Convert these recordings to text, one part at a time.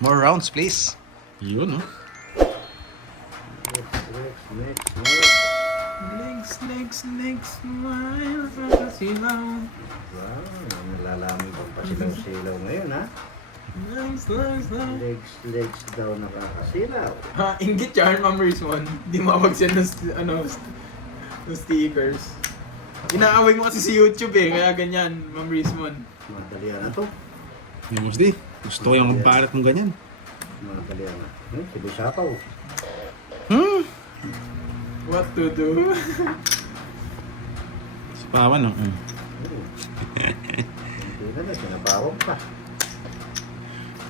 More rounds, please. Yun, no? Next, smile, silaw. Wow, nalalamig ang pasilaw-silaw ngayon, ha? Legs daw nakakasilaw. Ha, inggit yan, Ma'am Rizwan. Hindi mabagsan ng, ng stickers. Inaaway mo kasi si YouTube eh, kaya ganyan, Ma'am Rizwan. Madalian na to. Yung Boss D. Gusto ko yung magbalat ng ganyan. Madalian na. Sibusapaw. What to do? Si Pawan, no? Hindi na, sinabawag pa.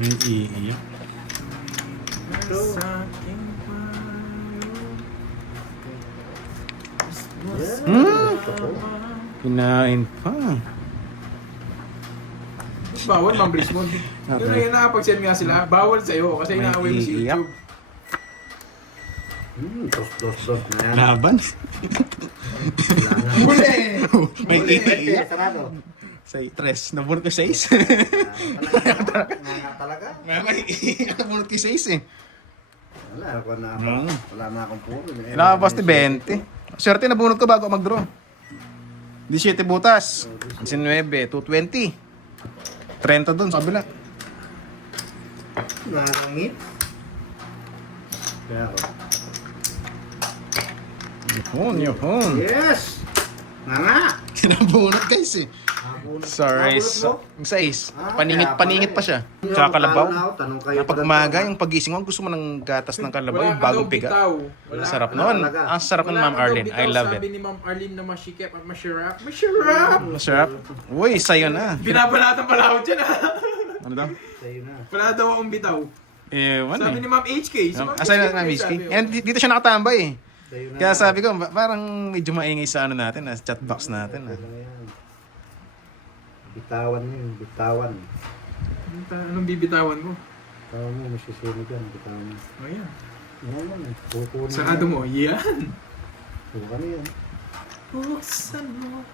Yung iiyak. Sa aking payo. Ito po. Kinain pa. Bawal, Ma'am Rizwan. Yung nakapag-send nga sila, bawal sa'yo kasi May inaaway mo si iiyak. YouTube. Dos na yan. Laban. Huli! May iiyak. Sarado. Say, tres. Nabunot ko 6. Nga talaga. May iiyak. Nabunot ko 6 eh. Wala na akong puno. Nakabas ni 20. Swerte nabunot ko bago mag-draw. 17 butas. 19, 220. 30 doon sa kabila. Nangangit. Kaya ako. Yun. Yes! Nga! Kinabunot guys eh. Sorry. Nabunot mo? 6. Ah, Paningit kaya pa siya. Yung Tsaka kalabaw. tanong kayo Kapag umaga, yung pagising mo, gusto mo ng gatas ng kalabaw, yung bagong piga. Wala Sarap ka noon. talaga. Ang sarap ng Wala Ma'am ka daw Arlene. I bitaw, love Sabi it. ni Ma'am Arlene na masikip at masyarap. Masyarap! Masarap. Uy, sa'yo na. Binabalatan pala ako dyan ah. Ano daw? Sa'yo na. Wala daw akong bitaw. Ewan Sabi eh. ni Ma'am HK. Si Ma'am Asay na HK, ng whisky. sabi, oh. And dito siya nakatambay eh. Sa'yo na. Kaya sabi ko, parang medyo maingay sa ano natin, sa chat box natin. Sa'yo na yan. Bitawan yun. Bitawan. Anong bibitawan mo? Bitawan mo. Masisinig yan. Bitawan mo. Oh, yan. Yan. Kukunin Sarado mo. Yan. Kukunin yan. Buksan mo.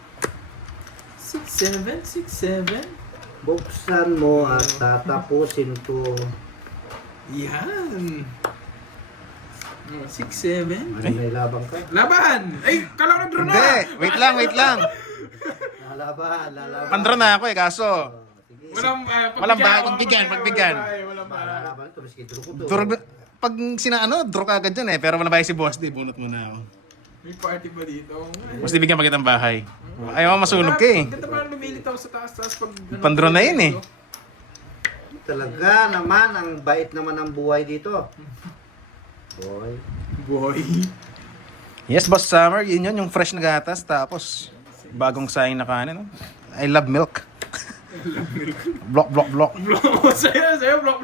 6767. Buksan mo at tatapusin ko. Yan. 67. May labang ka? Laban! Ay, kala ko na Hindi! Wait lang. Lalaban. Pandro na ako eh, kaso. Sige. Walang bahay, pagbigyan. Walang bahay. Lalaban ito. Maski duro ko to. Pag draw ka agad dyan eh, pero wala bahay si Boss D, bunot mo na ako. May party ba dito? Boss D, bigyan pa kitang bahay. Ayaw mo masunog ka eh. Ganda pa lumilitaw sa taas pag... Pandro na yun eh. Talaga naman. Ang bait naman ng buhay dito. Boy. Boy. Yes, Boss Summer, yun yung fresh na gatas, tapos bagong sayang na kanin. No? I love milk. Block. Sa'yo, block.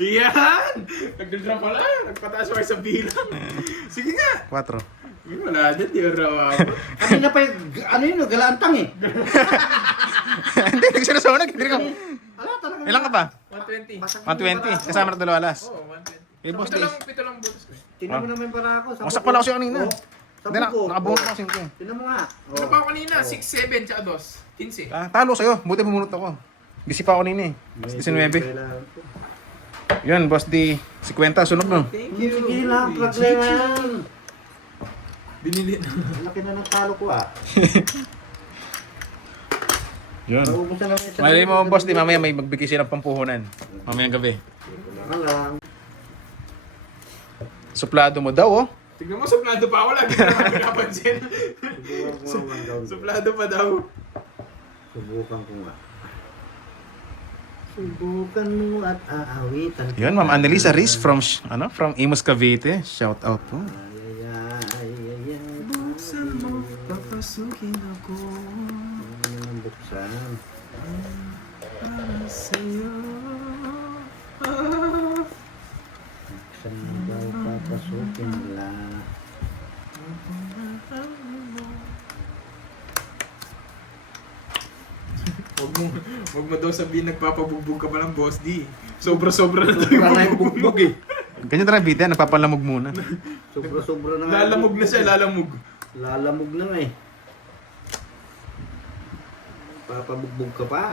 Yan! Nagdadra pala. Nagpataas ako sa bilang. Sige nga. 4. May wala din, di raw ako. Kanina pa yung, ano yun, galaantang eh. Hindi ko sinusunog. Hindi ko. Ala, talaga. Ilan ka pa? 120. 120. Kasama na 2 alas. Oo, 120. Eh, boss, Pito lang butas ko. Tingnan mo naman para ako. Wasak pala ako siya kanina. Sa Hindi na, buko. nakabuhok ako 5. Tingnan mo nga. Ano pa ako kanina? 6, 7, tsaka 2. 15. Talo sa'yo. Buti bumunot ako. Gisi pa ako kanina eh. 19. Yun, Boss D. 50. Sunog no? Thank Hindi you. lang, problema yan. Binili na. Laki na ng talo ko ah. Yun. Naubos na naman Malay mo, Boss D, mamaya may magbigay sila ng pampuhunan. Mamayang gabi. Wala lang. Suplado mo daw, oh. Tignan mo, suplado pa ako. Lagi ko naman pinapansin. Subukan ko naman daw. Suplado pa daw. Subukan ko nga. Subukan mo at aawitan. Yun, Ma'am Annalisa Riz from Imus Cavite. Shout out po. Ay. Buksan mo, papasukin ako. Ano naman buksan? Para sa'yo. Buksan mo daw papasukin nila. Huwag mo daw sabihin nagpapabugbog ka pa ng Boss D. Sobra-sobra na tayo Sobra na yung bugbog eh. Ganyan talaga video, nagpapalamog muna. Sobra-sobra na nga. Lalamog na siya, lalamog. Lalamog na nga eh. Papabugbog ka pa.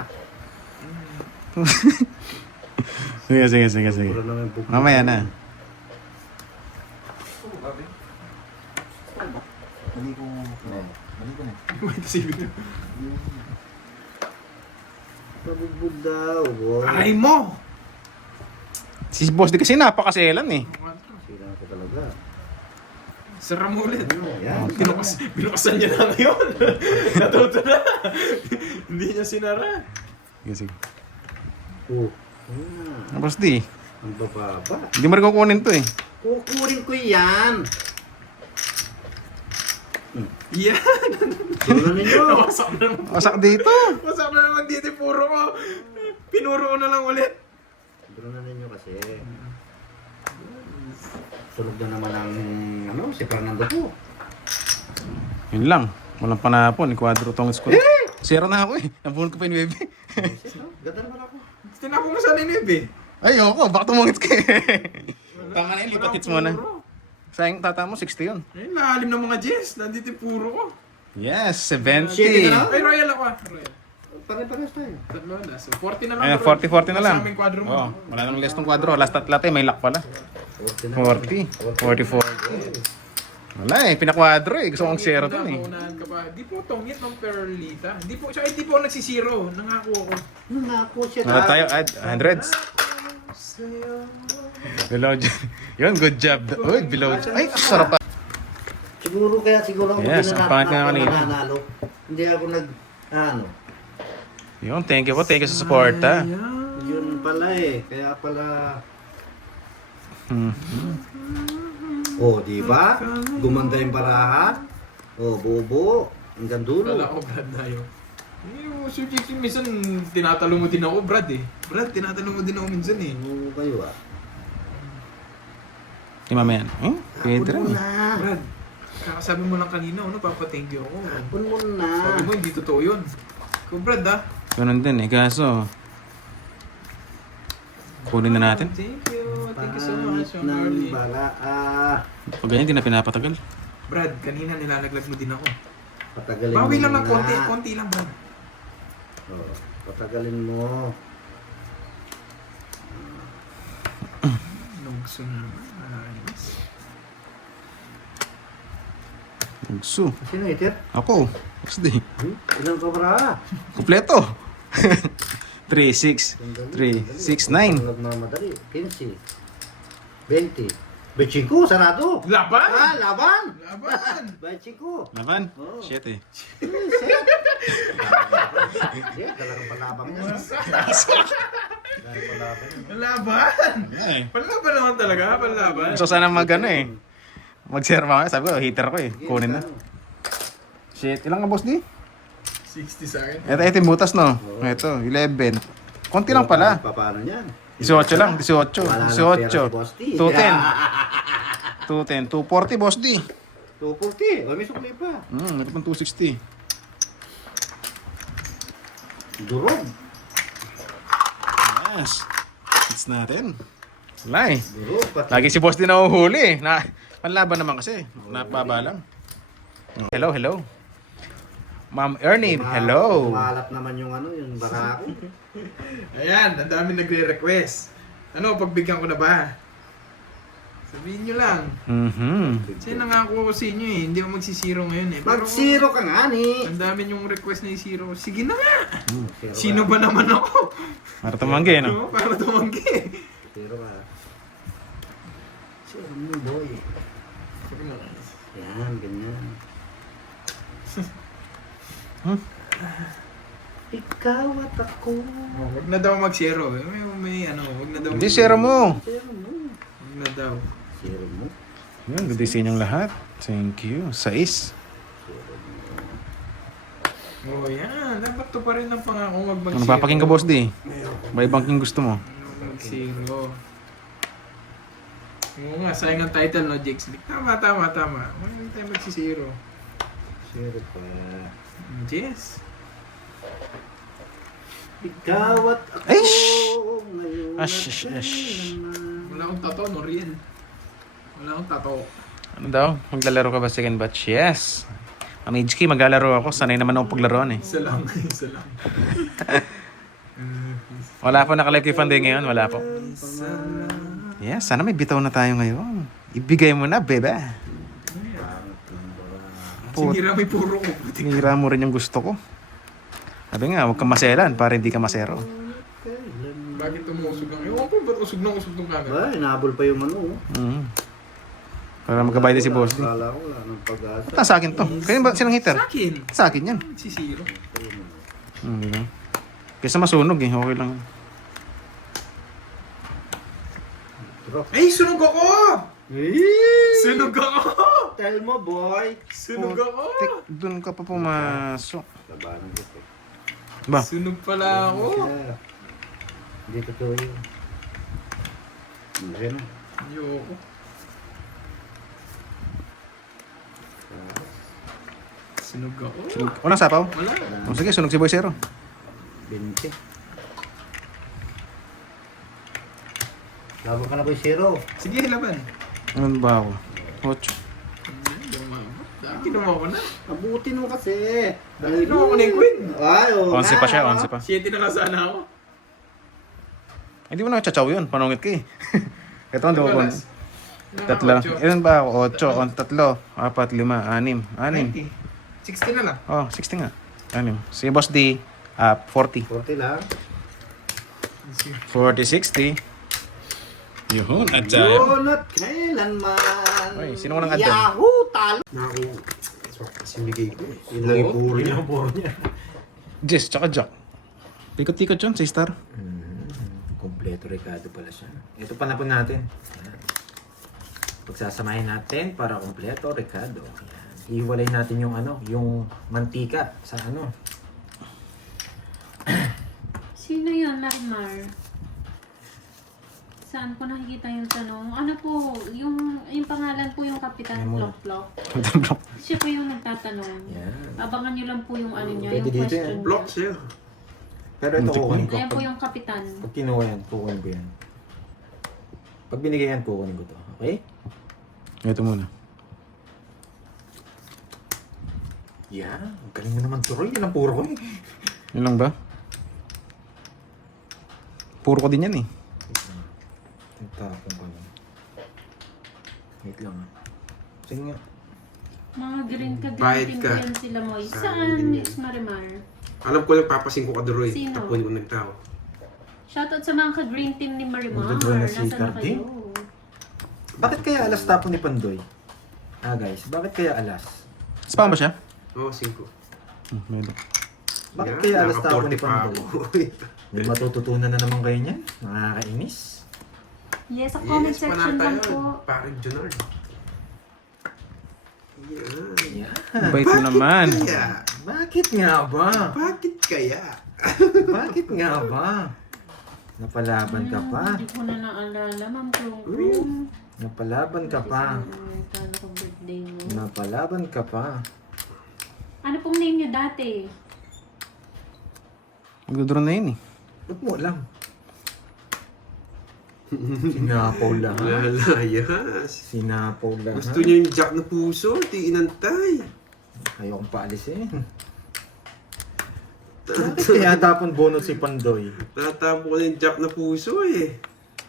Sige. Wala naman yung Mamaya na. Wait, sige. Pabugbog daw, boy. Aray mo! Si Boss D kasi napakaselan eh. Sira ko talaga. Sara mo ulit. Yan. Binukasan niya na ngayon. Natuto na. Hindi niya sinara. Sige. Oh. Ayun na. Boss D, Ang bababa. hindi mo rin kukunin to eh. Kukurin ko yan. Yan! Tingnan ninyo. Wasak na naman. Wasak dito. Wasak na naman dito. Puro ko. Pinuro ko na lang ulit. Tingnan ninyo kasi. Sunog na naman ang si Fernando po. Yun lang. Walang panapon. Quadro tong score. Zero na ako eh. Nabunod ko pa yung webe. Ganda naman ako. Tinapon mo sana yung eh. Ay, ako. Baka tumungit ka eh. Tama na yun. Lipat hits mo na. Sayang tata mo, 60 yun. Ay, lalim ng mga Jess. Nandito yung puro ko. Yes, Shitty 70. ka na? Ay, Royal ako ah. Royal. Pare-pares tayo. Tatlo na. So, 40 na lang. Ayan, bro. 40-40 na lang. Sa aming quadro mo. Oh, wala nang less tong quadro. Last at latte, may lock pala. 40. 40. Wala eh, pinakwadro eh. Gusto kong zero dun eh. Unahan ka pa. Di po tongit ng Perlita. Di po, tsaka hindi po ako nagsisiro. Nangako ako. Nako siya. Ano tayo? Add 100s. Below dyan. Yun, good job. Uy, below dyan. Ay, sarap pa. Siguro ako Yes, ang pangit nga kanina. nanalo. Hindi ako Yun, thank you po. Thank you sa support ha. Yun pala eh. Kaya pala. Oh, di ba? Gumanda yung barahan. Oh, buo. Hanggang dulo. Wala ako, Brad, tayo. Yung Suzuki, minsan tinatalo mo din ako, Brad eh. Brad, tinatalo mo din ako minsan eh. Ano kayo ah? Di mamaya. Pwede rin eh. Na. Brad, kakasabi mo lang kanina, ano, papa-thank you ako. Hapon mo na. Sabi mo, hindi totoo yun. Ikaw, Brad, ah. Ganun din eh. Kaso, kunin na natin. Thank you. Thank you so much, Pangit ng Marley. bala. Pag ganyan, hindi na pinapatagal. Brad, kanina nilalaglag mo din ako. Patagalin Bawi mo lang ng na. konti lang, Brad. Oh, patagalin mo. Nugso na naman. Ayos. Ugso. Sino iter? Ako. XD. Ilang ka bara? Kompleto. 3, 6, 3, 6, 9. Nagmamadali. 15. 20. 25, sarado. Laban! Ah, laban! Laban! 25. Laban? Oo. Shit eh. Talagang palabang yan. Dahil palabang yan. Laban! Ay. Panlaban naman talaga, panlaban. Gusto sana mag-ano eh. Mag-serve ako. Sabi ko, heater ko eh. Kunin na. Shit. Ilang ka boss di? 60 sa akin. Ito yung butas no. Ito, 11. Konti lang pala. Paano yan? 18 lang, 18. Wala nang pera si 18. Boss D. 210. 210. 240 boss di. 240. O, may sukli pa. Ito pang 260. Durog. Yes. Hits natin. Wala eh. Durog. Pati. Lagi si boss din nahuhuli eh. Panlaban naman kasi. Napaba lang. Hello. Ma'am Ernie, hello. Kumalat naman yung yung barako. Ayan, ang dami nagre-request. Ano, pagbigyan ko na ba? Sabihin nyo lang. Kasi nangako ko sa inyo eh, hindi ako magsisiro ngayon eh. Pero Mag-zero ka nga ni. ang dami yung request na i-zero. Sige na nga! Zero Sino ka. ba naman ako? Para tumanggi, no? No? Para tumanggi. Zero ka. Zero mo, boy. Yan, ganyan. Ikaw at ako. Oh, wag na daw mag-zero. May wag na daw. Hindi, zero mo. Zero mo. Wag na daw. Zero mo. Yun, good sa inyong lahat. Thank you. 6. Oh, yan. Dapat to pa rin ang pangako wag mag-zero. Ano papaking ka, boss di? May banking gusto mo? Mag-zero. Oo nga, sayang ang title, no, Jakes League. Tama. Hindi tayo magsisiro. Zero pa. Yes. Ikaw at ako. Aish! Ngayon Ash. Wala akong tato, no, real. Wala akong tato. Ano daw? Maglalaro ka ba second batch? Yes. Ang HK, maglalaro ako. Sanay naman ako paglaruan eh. Isa lang. Wala po nakalive kay Pandoy ngayon. Wala po. Yes, sana may bitaw na tayo ngayon. Ibigay mo na, bebe. Sinira may puro ko. Tinira mo rin yung gusto ko. Sabi nga, huwag kang maselan para hindi ka masero. Bakit umusog ang... Ewan ko, ba't usog ng kagad? Ay, nahabol pa yung ano. Para magkabayad si Boss D. Akala ko wala nang pag-asa. Ito, sa akin to. Kaya ba sinong hitter? Sa akin. Sa akin yan. Si Zero. Diba? Kaysa masunog eh, okay lang. Ay, sunog ako! Sunog ako! Tell mo, boy. Sunog ako! Doon ka pa pumasok. Labanan ko to. Ba? Sunog pala ako! Sir, hindi totoo yun. Ayun. Ayoko. Sunog ako. Walang sapaw? Wala. O sige, sunog si Boy Zero. 20. Laban ka na, boy, zero. Sige, laban. Ano ba ako? 8. Ginawa ko na. Abutin mo kasi. Ginawa ko na yung queen. Ay, oh. 11 pa siya, 11 pa. 7 na kasana ako. Hindi mo na chachaw yun, panungit ka eh. Ito ang doon. Oras. Tatlo. Ilan ba ako? 8, on tatlo. 4, 5, 6. 60 na lang. Oh, 60 nga. 6. Si Boss D, 40. 40 lang. 40, 60. Yun, at Yun at kailanman. Ay, sino ko nang andun? Yahoo! Talo! Naku, sinigay ko eh. Yun lang yung puro niya. Jess, tsaka Jack. Tikot-tikot yun, si Star. Kompleto Ricardo pala siya. Ito pa na po natin. Ayan. Pagsasamahin natin para kompleto Ricardo. Ayan. Ihiwalay natin yung ano, yung mantika sa ano. Sino yun, Marimar? Saan ko nakikita yung tanong? Ano po, yung pangalan po yung Kapitan Ano mo? Plok Plok. Siya po yung nagtatanong. Yan. Abangan nyo lang po yung ano niya, Pwede yung dito question yan. niya. Block siya. Pero ito kukunin ko. Ayan po Pag, yung Kapitan. pag kinuha yan, kukunin ko yan. Pag binigay yan, kukunin ko to. Okay? Ito muna. Yan. Ang galing mo naman turoy. Yan ang puro ko eh. Yun lang ba? Puro ko din yan eh. Tapong ko lang. Wait lang ah. Sige nga. Mga green ka, Bayad green ka. pink yan sila mo. Saan Saan, din yan? Miss Marimar? Alam ko lang papasing ko kaduroy. Sino? Tapunin ko nagtao. Shoutout sa mga ka-green team ni Marimar. Magdodrawing na si Nasaan na Carding? kayo? Bakit kaya alas tapo ni Pandoy? Guys, bakit kaya alas? Spam ba siya? Oh, Oo, 5. Meron. Bakit kaya alas tapo ni Pandoy? May matututunan na naman kayo niyan? Nakakainis. Yes, sa comment section lang po. Parang Junard. Yan. Yan. Bait mo naman. Kaya? Bakit nga ba? Bakit kaya? Bakit nga ba? Napalaban ka pa. Hindi ko na naalala, Ma'am Krum. Napalaban ka pa. Kano ko birthday mo? Napalaban ka pa. Ano pong name niyo dati? Magdodro na yun eh. Ba't mo alam? Sinapaw lahat. Lalayas. Sinapaw lahat. Gusto niya yung jack na puso, di inantay. Ayokong paalisin. Bakit kaya tapon bunot si Pandoy? Natatapo ko na yung jack na puso eh.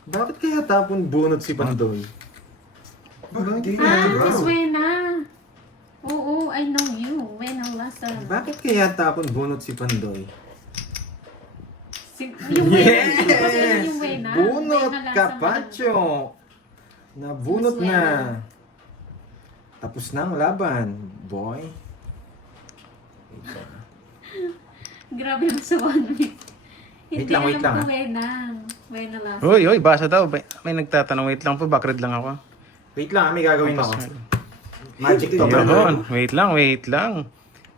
Bakit kaya tapon bunot si Pandoy? Bakit? Miss Wena. Oo, I know you. Wena Lasa. Bakit kaya tapon bunot si Pandoy? Yung Wena. Kasi yun yung Wena. Bunot Wena Lasa ka, man. Pacho! Nabunot Miss na. Wena. Tapos na ang laban, boy. Grabe yung sa 1 week. Wait lang, wait lang, po ah. Wena. Wena Lasa. Uy, basa daw. May nagtatanong, wait lang po, backread lang ako. Wait lang, may gagawin ako. Magic to. Yun, wait lang.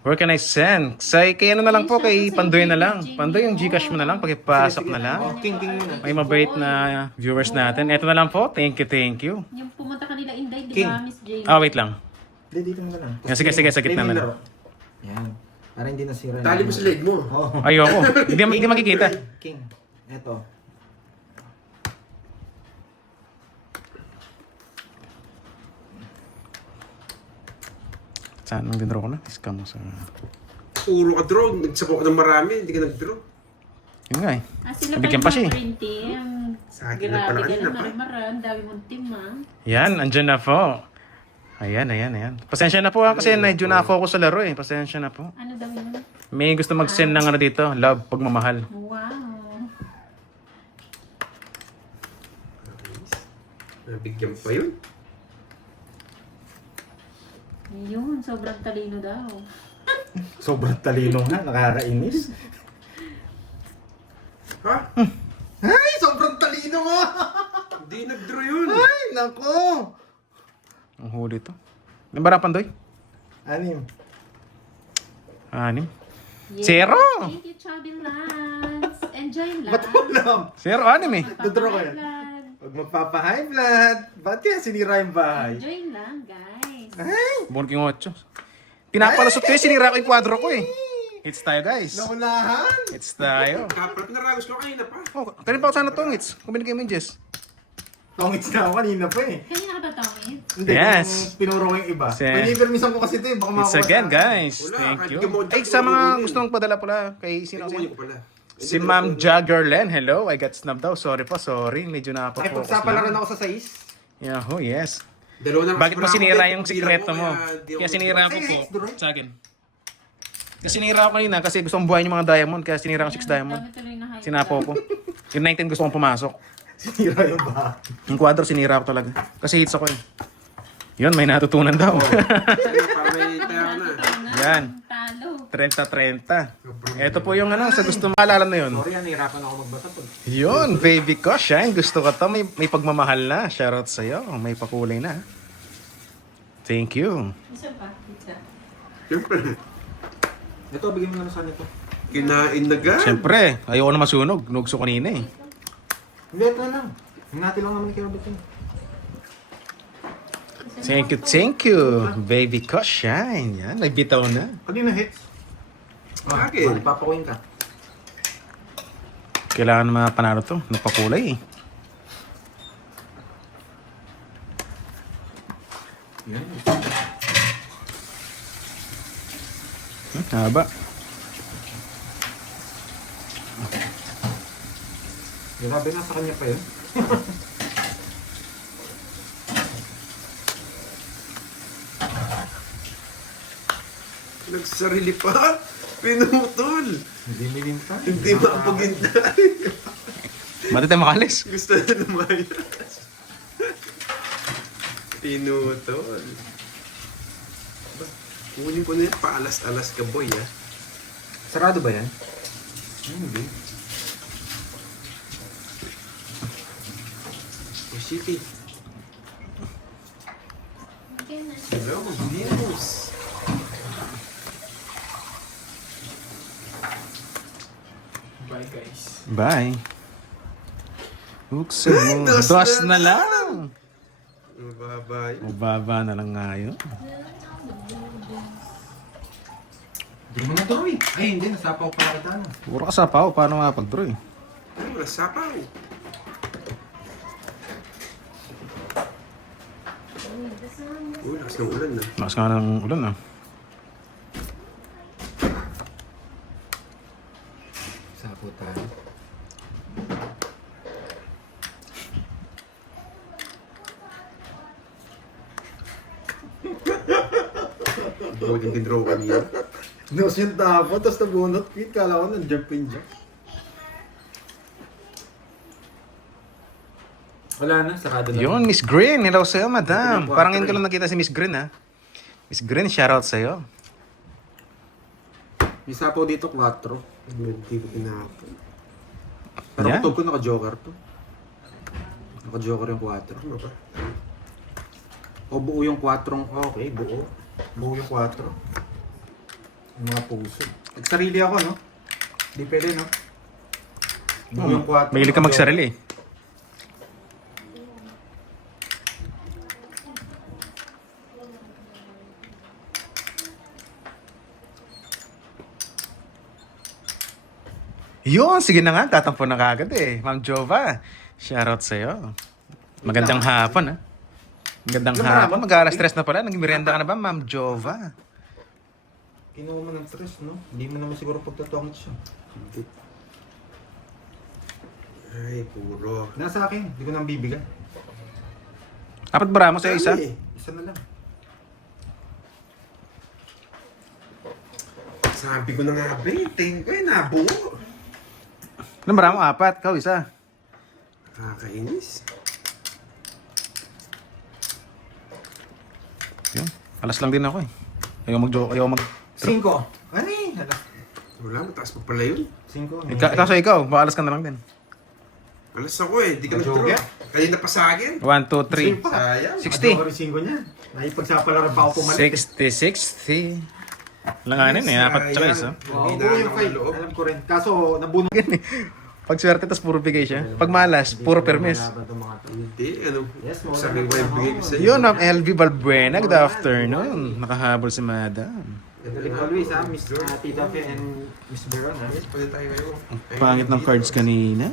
Where can I send? Kay ano na lang po, kay Pandoy na lang. Pandoy, yung Gcash mo na lang, pakipasok na lang. King muna. May mabait na viewers natin. Ito na lang po, thank you. Yung pumunta kanila Inday, di King. ba, Miss Jane? Wait lang. Hindi, dito mo na lang. Sige, sa gitna na lang. Yan. Para hindi nasira. Tali mo sa leg mo. Oh. Ayoko. Hindi makikita. King. Eto. Saan ang dinro ko na? Scam mo sa... Puro ka draw. Nagsabaw ka ng marami. Hindi ka nag-draw. Yun nga eh. sila Bigyan pa siya eh. printing. Sa akin na pala Grabe ka kanina na, pa. Marimar. Ang dami mong team, ah. Yan, andyan na po. Ayan. Pasensya na po kasi medyo na-focus sa laro eh. Pasensya na po. Ano daw yun? May gusto mag-send ng ano dito, love, pagmamahal. Wow. Nabigyan pa yun. Yun, sobrang talino daw. Sobrang talino nga, nakakainis. Ha? Ay, sobrang talino mo! Hindi nag-draw yun. Ay, nako! Ang huli to. Ano ba Pandoy? Anim. 6. Yes. Zero! Thank you, Chubby Lance. Enjoy lang. Ba't ulam? 0, 6 eh. Dodraw ko yan. Huwag magpapa-high blood. Ba't kaya sinira yung bahay? Enjoy lang, guys. Ay! Bunot yung 8. Pinapalusot ko sinira ko yung kwadro ko eh. Hits tayo guys. Naunahan! Hits tayo. Kapra, pinaragos ko kanina pa. Oh, kanina pa ako sana itong hits. Kung binigay mo yung Jess. Tongits na ako kanina pa eh. Kanina ka ba, Tommy? Hindi, Yes. kung pinuro ko yung iba. Si- Pinipermisan ko kasi ito eh. Baka Hits makakuha again sa- guys. Wala, Thank you. kahit Ay, sa mga gusto mong padala pala kay sino Kunin kasi? ko pala. Si Ma'am Jaggerlen. Hello, I got snubbed daw. Sorry po, sorry. Medyo Ay, nakapag-focus pagsapalaran lang. ako sa 6. Yahoo, yes. Dalawa na Bakit mo kasi sinira ako, yung hindi sikreto lang mo? ako, kaya di Kaya ako- sinira ko Ay, po. next, Doroy. Sa akin. Kasi sinira ko kanina kasi gusto kong buhayin yung mga diamond. Kaya sinira ko 6 diamond. Dami tuloy na high. Sinapo ko. Yung 19 gusto kong pumasok. Sinira yung bahay. Yung kwadro sinira ko talaga. Kasi hits ako eh. Yun, may natutunan daw. Para may tayo na. Yan. Talo. 30-30. Ito po yung ano, sa gusto maalala na yun. Sorry, nahirapan ako magbasa po. Yun, baby ko, Shine. Gusto ko to. May pagmamahal na. Shoutout sa'yo. May pakulay na. Thank you. Isa pa, pizza. Siyempre, Ito, bigyan mo na sa nito. kinain na gan. Siyempre, ayoko na masunog. Nugso kanina eh. Hindi, ito lang. Hinati lang naman ni Kirobit yun. Thank you. Baby ko, Shine. Yan, nagbitaw na. Kanina hits. Akin. Papakuin ka. Kailangan na panalo to. Nagpakulay eh. Yan. Haba. Grabe, nasa kanya pa yun. Nagsarili pa. Pinutol. Hindi milinta. Hindi makapaghintay. Mati tayo makalis. Gusto na lumayas. Pinutol. Ba, kunin ko na yan. Paalas-alas ka, boy, ah. Sarado ba yan? Hindi. Oh, shitty. Again, Hello, mag-news. Bye, guys. Bye. Buksan mo. Dos na lang. Bye-bye. Mababa na lang ngayon. Hindi mo na tuloy. Ay, hindi. Nasapaw pala kita. Ano? Puro ka sa pao. Paano makapag-draw eh? Ay, wala sapaw. Uy, lakas ng ulan, ah. Lakas nga ng ulan ah. Sapo tayo. Huwag yung pindraw kanina. Nose yung tapo, tapos nabunot. Pete, kala ko nang-jump in dyan. Wala na, sarado na. Yun, Miss Green. Hello sa'yo, madam. Parang ngayon ko lang nakita si Miss Green ha. Miss Green, shoutout sa'yo. May sapaw dito, 4. Hindi ko pinapon. Pero Yan. kutog ko, naka-joker to. Naka-joker yung 4. Ano ba? O buo yung 4. Okay, buo. Buo yung 4. Yung mga puso. Nagsarili ako, no? Di pwede, no? Buo yung 4. Mahilig ka magsarili eh. Yun, sige na nga. Tatampo na kagad eh. Ma'am Jova, shoutout sa'yo. Magandang hapon ha. Magandang hapon. Mag-alas stress na pala. Naging merienda ka na ba, Ma'am Jova? Kinuha mo ng stress, no? Hindi mo naman siguro pagtatungit siya. Ay, puro. Nasa akin, hindi ko nang bibigyan. Apat bara mo sa isa? Dami eh. Isa na lang. Sabi ko na nga ba, tingin ko eh, nabuo. Ilan bara mo? Apat. Ikaw isa. Nakakainis. Yun. Alas lang din ako eh. Ayaw mag-joke. Ayaw mag... 5. Ano eh? Wala, mataas pa pala yun. 5. Kaso ikaw, maalas ka na lang din. Alas ako eh, di ka nag-draw. Joker? Kanina pa sa akin. 1, 2, 3. Sayang. 60. 5 niya. Naipagsapalara pa ako pumalit. 60. Langanin eh. Apat tsaka isa. Oo, Hindi buo na yung ako 5. loob. Alam ko rin. Kaso, nabunod. Pag swerte, tas puro bigay siya. Pag malas, puro permis. Hindi, ano. Yes, mawala Sabi ko na yung bigay ko sa'yo. Yun, Ma'am LV Balbuena. Good afternoon. Nakahabol si Madam. Galing always ha, Miss Tita Fe and Miss Veron ha. Yes, pwede tayo kayo. Pangit ng cards kanina.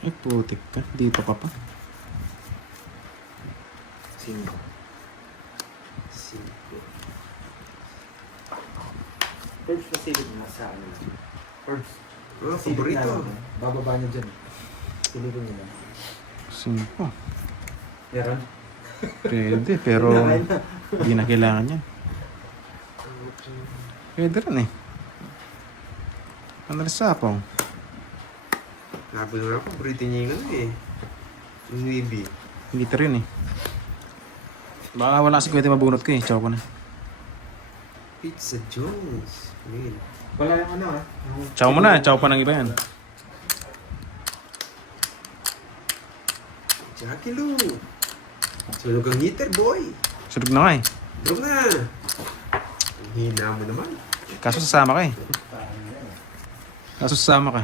Ay, putik ka. Dito ka pa. 5. First facility na sa amin. First. Oh, paborito. Bababa niya dyan. Silipin niya lang. 5. Meron? Pwede, pero hindi na kailangan niya. Pwede rin eh. Ano rin sapaw? Labo na lang, paborito niya yung ano eh. Yung Navy. Hindi ito rin eh. Baka wala kasi pwede mabunot ko eh. Chow ko na. Pizza Jones. Man. Wala yung ano ha. Chow mo na. Chow pa ng iba yan. Jackie Lou. Sunog ang heater, boy. Sunog na nga eh. Draw na. Ang hina mo naman. Kaso sasama ka eh. Kaso sasama ka.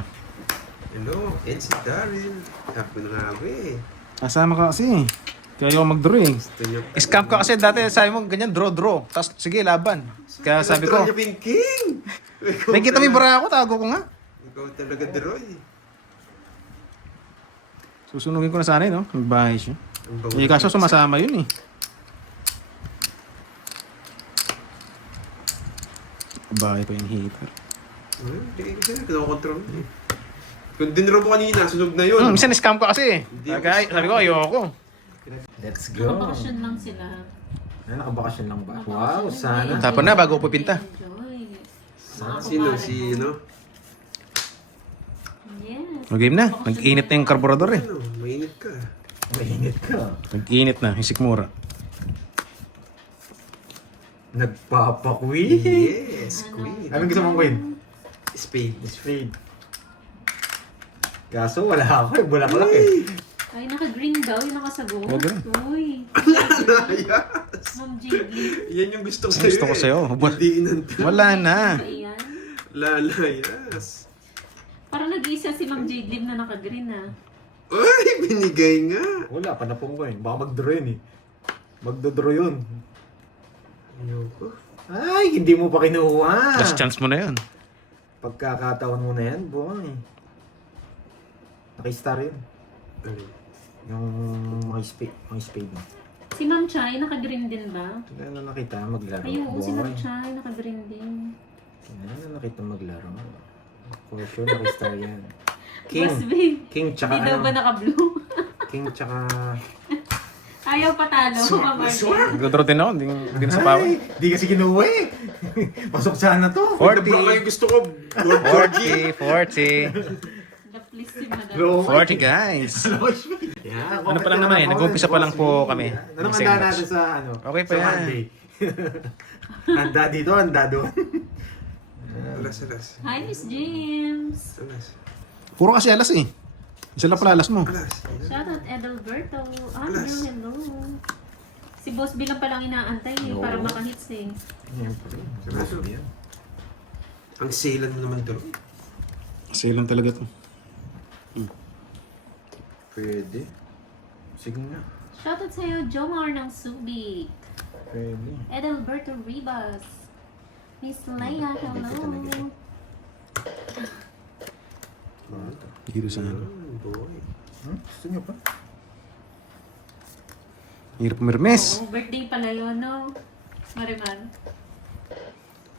Hello, NC Daryl. Sabi ko na nga ba eh. Kasama ka kasi eh. Kaya ayaw mag-draw eh. Gusto niyo. Scam ka kasi dati sabi mo ganyan draw. Tapos sige laban. Kaya sabi ko, Draw niya pa yung king. Ikaw nakikita mo yung talaga- bara ako, tago ko nga. Ikaw talaga, Droy. Susunugin ko na sana eh, no? Nagbahay siya. Ang bago Eh, kaso sumasama yun eh. Bahay pa yung heater. Hindi ko sa'yo, kinokontrol mo eh. Kung dinraw mo kanina, sunog na yun. Minsan scam ka kasi eh. Hindi Kaya, ako sabi ko, ayoko. Let's go. Nakabakasyon lang sila. Nakabakasyon lang ba? Nakabakasyon Wow, lang. sana. Tapon na bago pupinta. Enjoy. Sino? Si, ano? Yes. Mag-game na. Nag-init na yung karburador eh. Ano? Mainit ka. Mainit ka. Nag-init na, yung sikmura. Nagpapakwin. Yes, queen. Anong gusto mong queen? Spade. Miss Fade. Kaso wala ako eh. Bulaklak eh. Ay, naka-green daw. Yung nakasagot. Huwag ganun. Uy. Layas. Ma'am Jiggly. Yan yung gusto ko sa'yo Gusto ko eh. sa'yo. Hindi inanta. Wala na. Ayan. Lalayas. Parang nag-iisa si Ma'am Jiggly na naka-green ah. Ay, binigay nga. Wala, panapong ko eh. Baka mag-draw yun eh. Magdodraw yun. Ayoko. Ay, hindi mo pa kinuha. Last chance mo na yun. Pagkakataon mo na yan, boy. Naki-star yun. Ano? Yung mga spade mo. Si Ma'am Chai, naka-green din ba? Tingnan na nakita maglaro. Ay, oo, si Ma'am boy. Chai, naka-green din. Tingnan na nakita maglaro. For sure, naki-star yan. Mas King. big. King tsaka Hindi daw ba ano. naka-blue? King tsaka... Ayaw patalo, Ma'am Martin. Nagdodraw din ako. Hindi na sa pawan. Ay, di kasi kinuha eh. Pasok sana to. 40. Bro, kayo gusto ko. Lord Georgie. 40. The please si Madam. Low. 40 guys. Yeah, Ano pa lang naman eh, nag-umpisa pa lang po kami. Ano Ng handa sandwich. natin sa ano? Okay pa sa yan. Monday. Handa dito, handa doon. Alas. Hi, Miss James. Alas. Puro kasi alas eh. Isa lang pala alas mo. Alas. Shoutout Edelberto. Alas. Hello. Si Boss B lang palang inaantay eh, Oo. para makahits eh. Siyempre. Sarado. Ang selan mo naman, Droy. Sale lang talaga to. Pwede. Sige nga. Shoutout sa'yo, Jomar ng Subic. Pwede. Edelberto Ribas. Miss Leia, hello. Hiro sa ano. Boy. Gusto niyo pa? Hiro pumirmes. Oo, birthday pala yun, no? Mariman.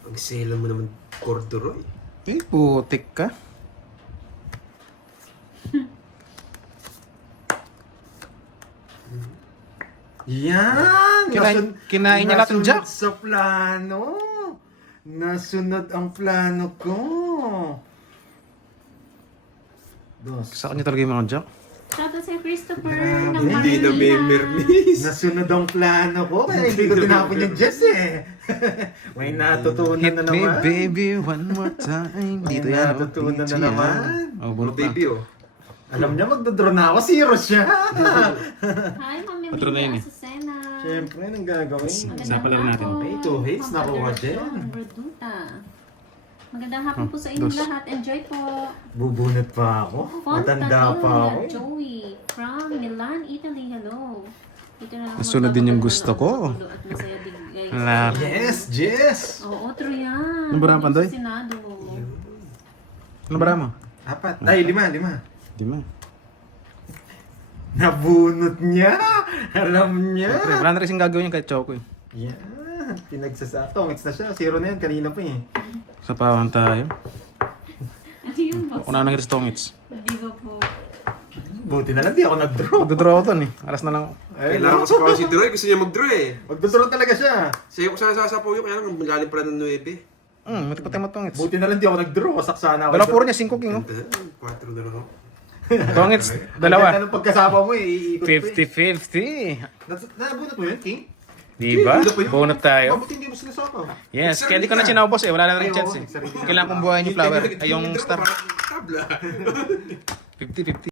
Ang selan mo naman, Corduroy. Eh, putik ka. Yan! Kinain niya lahat ng jack. Nasunod sa plano. Nasunod ang plano ko. Dos. Sa kanya talaga yung mga jack. Shoutout sa Christopher Grabe, ng Hindi na Manila. memories. Nasunod ang plano ko. Kaya hindi ko tinapon yung Jess eh. May natutunan Hit na me naman. baby one more time. Dito May yan. natutunan na Dito yan. naman. Oh, bunot na. Baby, oh. Alam niya, magdodraw na ako. Zero siya. Hi, Mami Patro na yun Linda eh. Azucena. Siyempre, anong gagawin? Sa pala natin. Pay to hits, nakuha dyan. Reduta. Magandang hapon po sa inyong dos. lahat. Enjoy po. Bubunot pa ako. Matanda pa ako. Joey from Milan, Italy. Hello. Dito na lang Nasunod din yung gusto ko. At masaya din guys. Wala. Yes, Jess! Oo, true yan. Ano ba ang pandoy? Sinado. Ano bara mo? 4. Ay, 5. Di mo. Nabunot niya! Alam niya! Wala na rin siyang gagawin yung kahit choco eh. Yan. Pinagsasatong. It's na siya. Zero na yan. Kanina pa eh. Sa pawan tayo. Ano yun boss? Kung na nang stongits. Di ba po? Buti na lang di ako nag-draw. Magdodraw ako dun eh. Alas na lang. Kailangan ko sa pao si Droy. Gusto niya mag-draw eh. Magdodraw talaga siya. Sa'yo ko sana sasapaw yun. Kaya lang malalim pa rin ng 9. Matipatay mo tongits. Buti na lang di ako nag-draw. Wasak sana ako. Dala puro niya 5 king oh. 4 na lang ako. Tongits, Ang dalawa. ganda ng pagkasama mo eh. Iikot pa eh. 50-50. Nabunot mo yun, King? Diba? Bunot tayo. Mabuti hindi mo sinasapa. Yes, kaya di ko na sinabos eh. Wala na rin Ay, chance oo, eh. sarili. Kailangan kong buhayin yung flower. Ay, yung star. Tabla. 50-50.